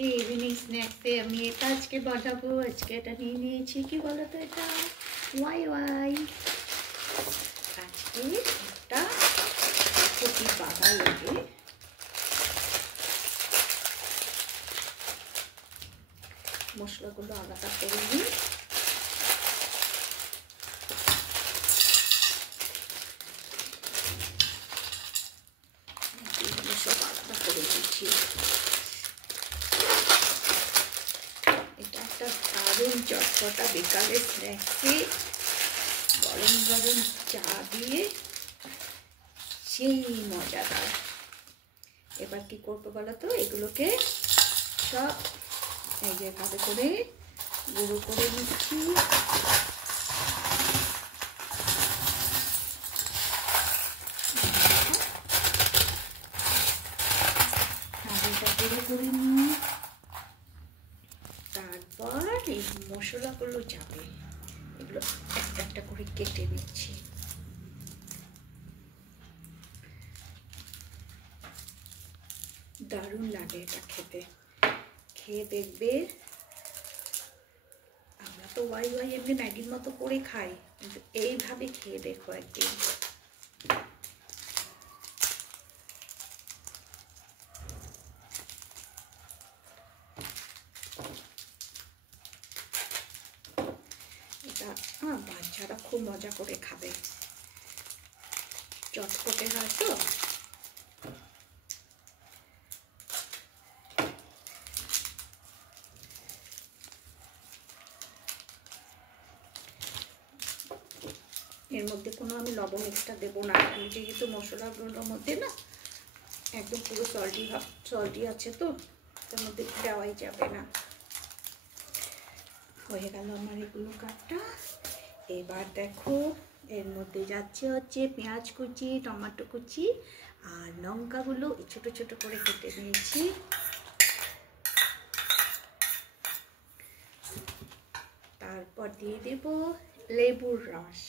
আজকে ইভিনিং স্ন্যাক্সে আমি এটা আজকে বানাবো। আজকে এটা নিয়ে নিয়েছি, কি বলো তো, এটা ওয়াই ওয়াই। আজকে একটা কপি বাবা লাগে, মশলাগুলো আলাদা করে নিই। সব আলাদা করে নিচ্ছি। এটা একটা দারুণ চটপটা বিকালের স্ন্যাক্সে গরম গরম চা দিয়ে সেই মজাদার। এবার কি করবো বলো তো, এগুলোকে সব এই যে ভাবে করে গুঁড়ো করে নিচ্ছি। গুঁড়ো করে নিই, তারপর এই মশলাগুলো যাবে, এগুলো একটা একটা করে কেটে দিচ্ছি। দারুণ লাগে এটা খেতে, খেয়ে দেখবে। আমরা তো ওয়াই ওয়াই এমনি ম্যাগির মতো করে খাই, কিন্তু এইভাবে খেয়ে দেখো একদিন। এটা বাচ্চারা খুব মজা করে খাবে, চটপটে হয় তো। এর মধ্যে কোনো আমি লবণ এক্সট্রা দেবো না, আমি যেহেতু মশলাগুলোর মধ্যে না একদম পুরো সল্টি আছে, তো তার মধ্যে দেওয়াই যাবে না। হয়ে গেল আমার এগুলো কাটা। এবার দেখো এর মধ্যে যাচ্ছে হচ্ছে পেঁয়াজ কুচি, টমেটো কুচি আর লঙ্কাগুলো ছোট ছোট করে কেটে নিয়েছি। তারপর দিয়ে দেব লেবুর রস।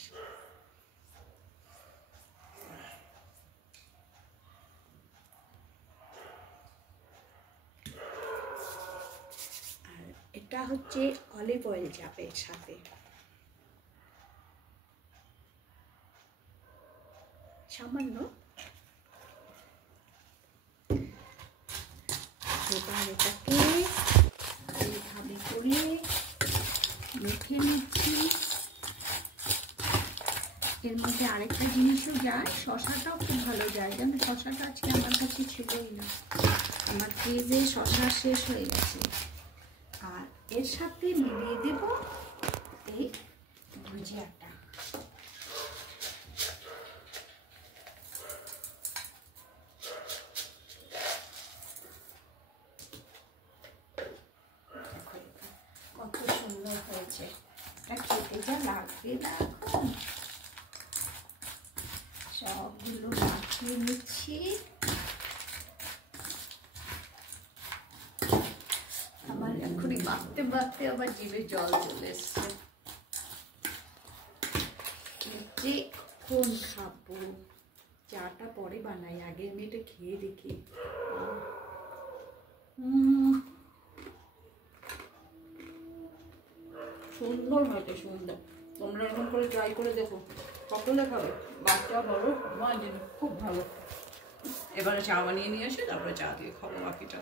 আর এটা হচ্ছে অলিভ অয়েল যাবে সাথে, সামান্য। এবার এটাকে এইভাবে করে মেখে নিচ্ছি। এর মধ্যে আরেকটা জিনিসও যায়, শশাটাও খুব ভালো যায়, যেন শশাটা আজকে আমার কাছে ছিলই না, আমার ফ্রিজে শশা শেষ হয়ে গেছে। আর এর সাথে মিলিয়ে দেব এই ভুজিয়াটা। কত সুন্দর হয়েছে, এটা খেতে যা লাগবে না। এখন সবগুলো মাখিয়ে নিচ্ছি। আমার এখনই মাখতে মাখতে আমার জিভে জল চলে এসছে। কখন খাবো, চাটা পরে বানাই, আগে আমি এটা খেয়ে দেখি। সুন্দর হয়েছে, সুন্দর। তোমরা এরকম করে ট্রাই করে দেখো, সকলে খাবে, বাচ্চা বড় মা, খুব ভালো। এবারে চা বানিয়ে নিয়ে আসে, তারপরে চা দিয়ে খাবো বাকিটা।